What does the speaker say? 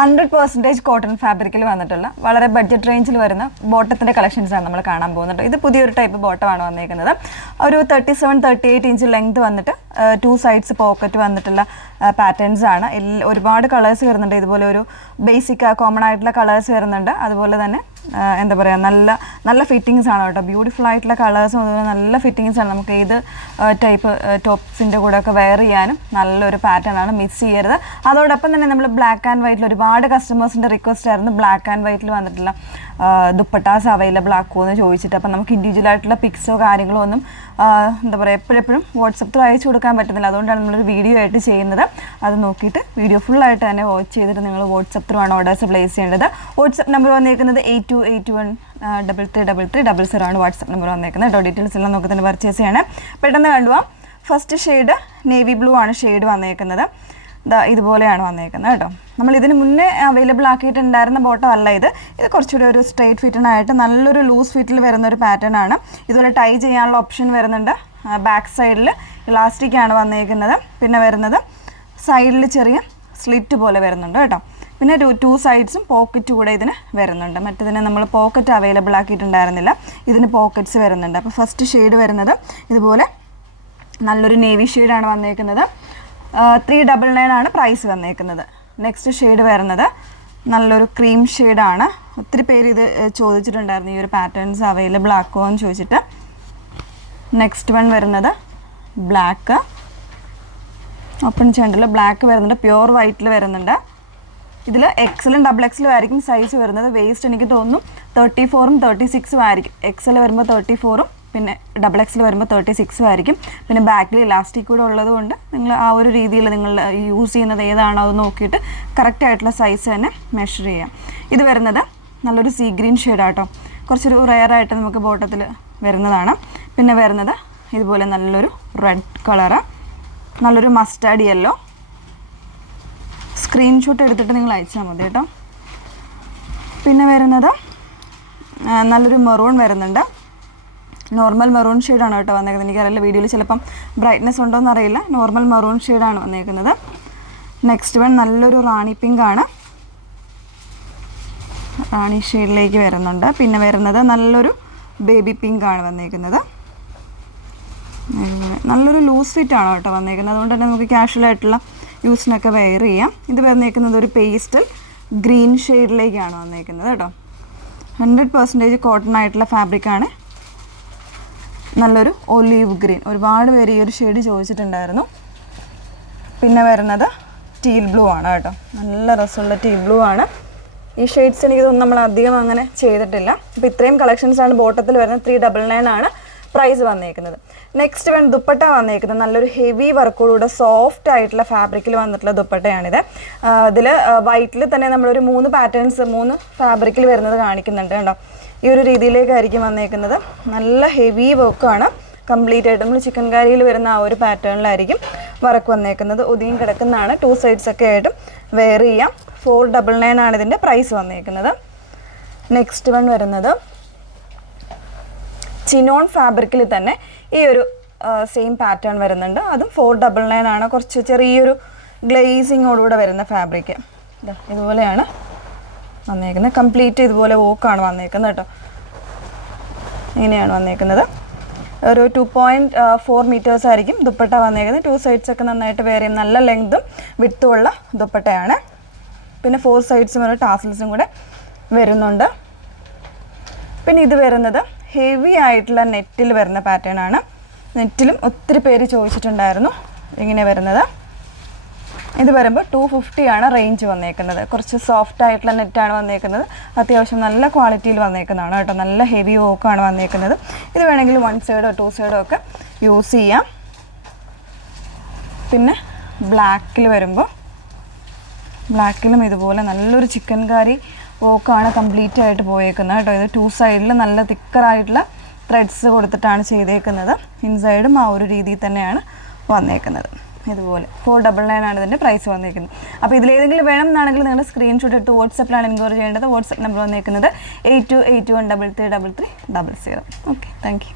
100% cotton ഫാബ്രിക്കിൽ വന്നിട്ടുള്ള വളരെ ബഡ്ജറ്റ് റേഞ്ചിൽ വരുന്ന ബോട്ടത്തിൻ്റെ കളക്ഷൻസാണ് നമ്മൾ കാണാൻ പോകുന്നത്. ഇത് പുതിയൊരു ടൈപ്പ് ബോട്ടമാണ് വന്നിരിക്കുന്നത്. ഒരു 37-38 ഇഞ്ച് ലെങ്ത് വന്നിട്ട് 2 സൈഡ്സ് പോക്കറ്റ് വന്നിട്ടുള്ള പാറ്റേൺസ് ആണ്. ഒരുപാട് കളേഴ്സ് വരുന്നുണ്ട്. ഇതുപോലെ ഒരു ബേസിക് കോമൺ ആയിട്ടുള്ള കളേഴ്സ് വരുന്നുണ്ട്. അതുപോലെ തന്നെ എന്താ പറയുക, നല്ല ഫിറ്റിങ്സ് ആണ് കേട്ടോ. ബ്യൂട്ടിഫുൾ ആയിട്ടുള്ള കളേഴ്സും അതുപോലെ നല്ല ഫിറ്റിങ്സ് ആണ്. നമുക്ക് ഏത് ടൈപ്പ് ടോപ്സിൻ്റെ കൂടെ ഒക്കെ വെയർ ചെയ്യാനും നല്ലൊരു പാറ്റേൺ ആണ്, മിസ് ചെയ്യരുത്. അതോടൊപ്പം തന്നെ നമ്മൾ ബ്ലാക്ക് ആൻഡ് വൈറ്റിൽ ഒരുപാട് കസ്റ്റമേഴ്സിൻ്റെ റിക്വസ്റ്റ് ആയിരുന്നു ബ്ലാക്ക് ആൻഡ് വൈറ്റിൽ വന്നിട്ടുള്ള ദുപ്പട്ടാസ് അവൈലബിൾ ആക്കുമോ എന്ന് ചോദിച്ചിട്ട്. അപ്പം നമുക്ക് ഇൻഡിവിജ്വൽ ആയിട്ടുള്ള പിക്സോ കാര്യങ്ങളോ ഒന്നും എന്താ പറയുക എപ്പോഴും വാട്സപ്പിൽ അയച്ചു കൊടുക്കാൻ പറ്റുന്നില്ല. അതുകൊണ്ടാണ് നമ്മളൊരു വീഡിയോ ആയിട്ട് ചെയ്യുന്നത്. അത് നോക്കിയിട്ട് വീഡിയോ ഫുള്ളായിട്ട് തന്നെ വാച്ച് ചെയ്തിട്ട് നിങ്ങൾ വാട്സപ്പ് ത്രൂ ആണ് ഓർഡേഴ്സ് പ്ലേസ് ചെയ്യേണ്ടത്. വാട്സപ്പ് നമ്പർ വന്നിരിക്കുന്നത് 8281333300 ആണ് വാട്സപ്പ് നമ്പർ വന്നിരിക്കുന്നത് കേട്ടോ. ഡീറ്റെയിൽസ് എല്ലാം നോക്കി തന്നെ പർച്ചേസ് ചെയ്യണേ. പെട്ടെന്ന് കണ്ടുപോകാം. ഫസ്റ്റ് ഷെയ്ഡ് നേവി ബ്ലൂ ആണ് ഷെയ്ഡ് വന്നിരിക്കുന്നത്. ഇതുപോലെയാണ് വന്നിരിക്കുന്നത് കേട്ടോ. നമ്മൾ ഇതിന് മുന്നേ അവൈലബിൾ ആക്കിയിട്ടുണ്ടായിരുന്ന ബോട്ടം അല്ല ഇത്. കുറച്ചുകൂടി ഒരു സ്ട്രെയിറ്റ് ഫിറ്റിനായിട്ട് നല്ലൊരു ലൂസ് ഫിറ്റിൽ വരുന്ന ഒരു പാറ്റേൺ ആണ്. ഇതുപോലെ ടൈ ചെയ്യാനുള്ള ഓപ്ഷൻ വരുന്നുണ്ട്. ബാക്ക് സൈഡിൽ ഇലാസ്റ്റിക് ആണ് വന്നിരിക്കുന്നത്. പിന്നെ വരുന്നത് സൈഡിൽ ചെറിയ സ്ലിറ്റ് പോലെ വരുന്നുണ്ട് കേട്ടോ. പിന്നെ 2 സൈഡ്സും പോക്കറ്റ് കൂടെ ഇതിന് വരുന്നുണ്ട്. മറ്റേതിന് നമ്മൾ പോക്കറ്റ് അവൈലബിൾ ആക്കിയിട്ടുണ്ടായിരുന്നില്ല. ഇതിന് പോക്കറ്റ്സ് വരുന്നുണ്ട്. അപ്പോൾ ഫസ്റ്റ് ഷെയ്ഡ് വരുന്നത് ഇതുപോലെ നല്ലൊരു നേവി ഷെയ്ഡാണ് വന്നിരിക്കുന്നത്. 399 ആണ് പ്രൈസ് വന്നിരിക്കുന്നത്. നെക്സ്റ്റ് ഷെയ്ഡ് വരുന്നത് നല്ലൊരു ക്രീം ഷെയ്ഡാണ്. ഒത്തിരി പേര് ഇത് ചോദിച്ചിട്ടുണ്ടായിരുന്നു, ഈ ഒരു പാറ്റേൺസ് അവൈലബിൾ ആക്കുമോ എന്ന് ചോദിച്ചിട്ട്. നെക്സ്റ്റ് വൺ വരുന്നത് ബ്ലാക്ക്, ഓപ്പൺ ചെയ്യേണ്ടല്ലോ. ബ്ലാക്ക് വരുന്നുണ്ട്. പ്യുവർ വൈറ്റിൽ വരുന്നുണ്ട്. ഇതിൽ എക്സലും ഡബിൾ എക്സലും ആയിരിക്കും സൈസ് വരുന്നത്. വേസ്റ്റ് എനിക്ക് തോന്നുന്നു 34ഉം 36ഉം ആയിരിക്കും. എക്സൽ വരുമ്പോൾ 34ഉം പിന്നെ ഡബിൾ എക്സൽ വരുമ്പോൾ 36ഉം ആയിരിക്കും. പിന്നെ ബാക്കിൽ ഇലാസ്റ്റിക് കൂടെ ഉള്ളത് കൊണ്ട് നിങ്ങൾ ആ ഒരു രീതിയിൽ നിങ്ങൾ യൂസ് ചെയ്യുന്നത് ഏതാണോ അത് നോക്കിയിട്ട് കറക്റ്റ് ആയിട്ടുള്ള സൈസ് തന്നെ മെഷർ ചെയ്യാം. ഇത് വരുന്നത് നല്ലൊരു സീ ഗ്രീൻ ഷെയ്ഡാട്ടോ. കുറച്ചൊരു റെയറായിട്ട് നമുക്ക് ബോട്ടത്തിൽ വരുന്നതാണ്. പിന്നെ വരുന്നത് ഇതുപോലെ നല്ലൊരു റെഡ് കളറ്, നല്ലൊരു മസ്റ്റാർഡ് യെല്ലോ. സ്ക്രീൻഷോട്ട് എടുത്തിട്ട് നിങ്ങൾ അയച്ചാൽ മതി കേട്ടോ. പിന്നെ വരുന്നത് നല്ലൊരു മെറൂൺ വരുന്നുണ്ട്. നോർമൽ മെറൂൺ ഷെയ്ഡാണ് കേട്ടോ വന്നേക്കുന്നത്. എനിക്കറിയില്ല വീഡിയോയിൽ ചിലപ്പം ബ്രൈറ്റ്നെസ് ഉണ്ടോ എന്നറിയില്ല. നോർമൽ മെറൂൺ ഷെയ്ഡാണ് വന്നേക്കുന്നത്. നെക്സ്റ്റ് വൺ നല്ലൊരു റാണി പിങ്ക് ആണ്. റാണി ഷെയ്ഡിലേക്ക് വരുന്നുണ്ട്. പിന്നെ വരുന്നത് നല്ലൊരു ബേബി പിങ്ക് ആണ് വന്നേക്കുന്നത്. നല്ലൊരു ലൂസ് ഫിറ്റ് ആണ് കേട്ടോ വന്നേക്കുന്നത്. അതുകൊണ്ട് തന്നെ നമുക്ക് കാഷ്വൽ ആയിട്ടുള്ള യൂസിനൊക്കെ വെയർ ചെയ്യാം. ഇത് വന്നേക്കുന്നത് ഒരു പേസ്റ്റൽ ഗ്രീൻ ഷെയ്ഡിലേക്കാണ് വന്നേക്കുന്നത് കേട്ടോ. 100% കോട്ടൺ ആയിട്ടുള്ള ഫാബ്രിക്കാണ്. നല്ലൊരു ഒലീവ് ഗ്രീൻ. ഒരുപാട് പേര് ഈ ഒരു ഷെയ്ഡ് ചോദിച്ചിട്ടുണ്ടായിരുന്നു. പിന്നെ വരുന്നത് ടീൽ ബ്ലൂ ആണ് കേട്ടോ. നല്ല രസമുള്ള ടീൽ ബ്ലൂ ആണ്. ഈ ഷെയ്ഡ്സ് എനിക്ക് തോന്നുന്നു നമ്മൾ അധികം അങ്ങനെ ചെയ്തിട്ടില്ല. അപ്പോൾ ഇത്രയും കളക്ഷൻസാണ് ബോട്ടത്തിൽ വരുന്നത്. 399 ആണ് പ്രൈസ് വന്നേക്കുന്നത്. നെക്സ്റ്റ് വേണം ദുപ്പട്ട വന്നേക്കുന്നത്. നല്ലൊരു ഹെവി വർക്കോടുകൂടെ സോഫ്റ്റ് ആയിട്ടുള്ള ഫാബ്രിക്കിൽ വന്നിട്ടുള്ള ദുപ്പട്ടയാണിത്. ഇതിൽ വൈറ്റിൽ തന്നെ നമ്മളൊരു 3 പാറ്റേൺസ് 3 ഫാബ്രിക്കിൽ വരുന്നത് കാണിക്കുന്നുണ്ട് കേട്ടോ. ഈ ഒരു രീതിയിലേക്കായിരിക്കും വന്നേക്കുന്നത്. നല്ല ഹെവി വർക്കാണ്. കംപ്ലീറ്റ് ആയിട്ട് നമ്മൾ ചിക്കൻ കറിയിൽ വരുന്ന ആ ഒരു പാറ്റേണിലായിരിക്കും വർക്ക് വന്നേക്കുന്നത്. ഒതുങ്ങി കിടക്കുന്നതാണ്. 2 സൈഡ്സ് ഒക്കെ ആയിട്ടും വെയർ ചെയ്യാം. 499 ആണ് ഇതിൻ്റെ പ്രൈസ് വന്നേക്കുന്നത്. നെക്സ്റ്റ് വൺ വരുന്നത് ചിനോൺ ഫാബ്രിക്കിൽ തന്നെ ഈ ഒരു സെയിം പാറ്റേൺ വരുന്നുണ്ട്. അതും 499 ആണ്. കുറച്ച് ചെറിയൊരു ഗ്ലേസിങ്ങോടുകൂടെ വരുന്ന ഫാബ്രിക്ക് ഇതുപോലെയാണ് വന്നേക്കുന്നത്. കംപ്ലീറ്റ് ഇതുപോലെ വോക്കാണ് വന്നേക്കുന്നത് കേട്ടോ. ഇങ്ങനെയാണ് വന്നേക്കുന്നത്. ഒരു 2.4 മീറ്റേഴ്സ് ആയിരിക്കും ദുപ്പട്ട വന്നേക്കുന്നത്. 2 സൈഡ്സൊക്കെ നന്നായിട്ട് വേറെ നല്ല ലെങ്തും വിട്ടും ഉള്ള ദുപ്പട്ടയാണ്. പിന്നെ 4 സൈഡ്സും ഒരു ടാസിൽസും കൂടെ വരുന്നുണ്ട്. പിന്നെ ഇത് വരുന്നത് ഹെവി ആയിട്ടുള്ള നെറ്റിൽ വരുന്ന പാറ്റേൺ ആണ്. നെറ്റിലും ഒത്തിരി പേര് ചോദിച്ചിട്ടുണ്ടായിരുന്നു. ഇങ്ങനെ വരുന്നത് ഇത് വരുമ്പോൾ 250 ആണ് റേഞ്ച് വന്നേക്കുന്നത്. കുറച്ച് സോഫ്റ്റ് ആയിട്ടുള്ള നെറ്റാണ് വന്നേക്കുന്നത്. അത്യാവശ്യം നല്ല ക്വാളിറ്റിയിൽ വന്നേക്കുന്നതാണ് കേട്ടോ. നല്ല ഹെവി വോക്കാണ് വന്നേക്കുന്നത്. ഇത് വേണമെങ്കിൽ 1 സൈഡോ 2 സൈഡോ ഒക്കെ യൂസ് ചെയ്യാം. പിന്നെ ബ്ലാക്കിൽ വരുമ്പോൾ ബ്ലാക്കിലും ഇതുപോലെ നല്ലൊരു ചിക്കൻ കറി വോക്കാണ് കംപ്ലീറ്റ് ആയിട്ട് പോയേക്കുന്നത് കേട്ടോ. ഇത് 2 സൈഡിൽ നല്ല തിക്കറായിട്ടുള്ള ത്രെഡ്സ് കൊടുത്തിട്ടാണ് ചെയ്തേക്കുന്നത്. ഇൻസൈഡും ആ ഒരു രീതിയിൽ തന്നെയാണ് വന്നേക്കുന്നത്. ഇതുപോലെ 499 ആണ് ഇതിൻ്റെ പ്രൈസ് വന്നിരിക്കുന്നത്. അപ്പോൾ ഇതിലേതെങ്കിലും വേണം എന്നാണെങ്കിൽ നിങ്ങൾ സ്ക്രീൻഷോട്ട് എടുത്ത് വാട്സപ്പിലാണ് എൻക്വയറി ചെയ്യേണ്ടത്. വാട്സപ്പ് നമ്പർ വന്നിരിക്കുന്നത് 8281333300. Okay, thank you.